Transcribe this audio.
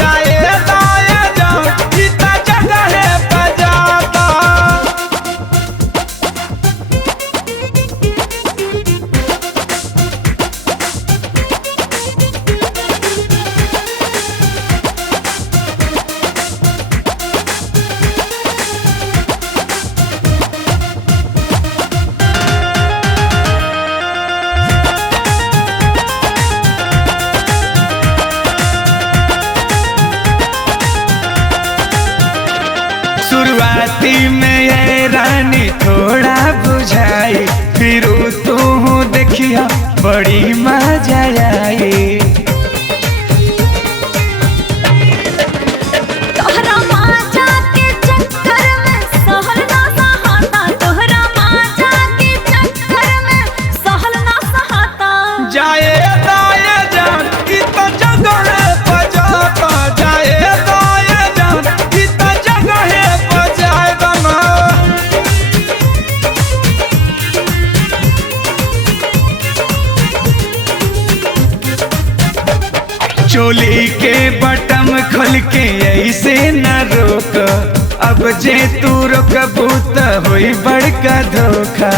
जाए दाए जान इतना जगह बजाता। शुरुआती में ये रानी थोड़ा बुझाई, फिर तू देखिया बड़ी मजा आई। तोहरा माजा के चक्कर में सहल ना सहाता, तोहरा माजा के चक्कर में सहल ना सहाता। जाए दाए जान इतना जगह बजाता, जाए दाए जान इतना जगह बजाता ना। चोली के बटम खोल के ऐसे न रोक, अब जे तू रोकबू त होई बड़का धोखा।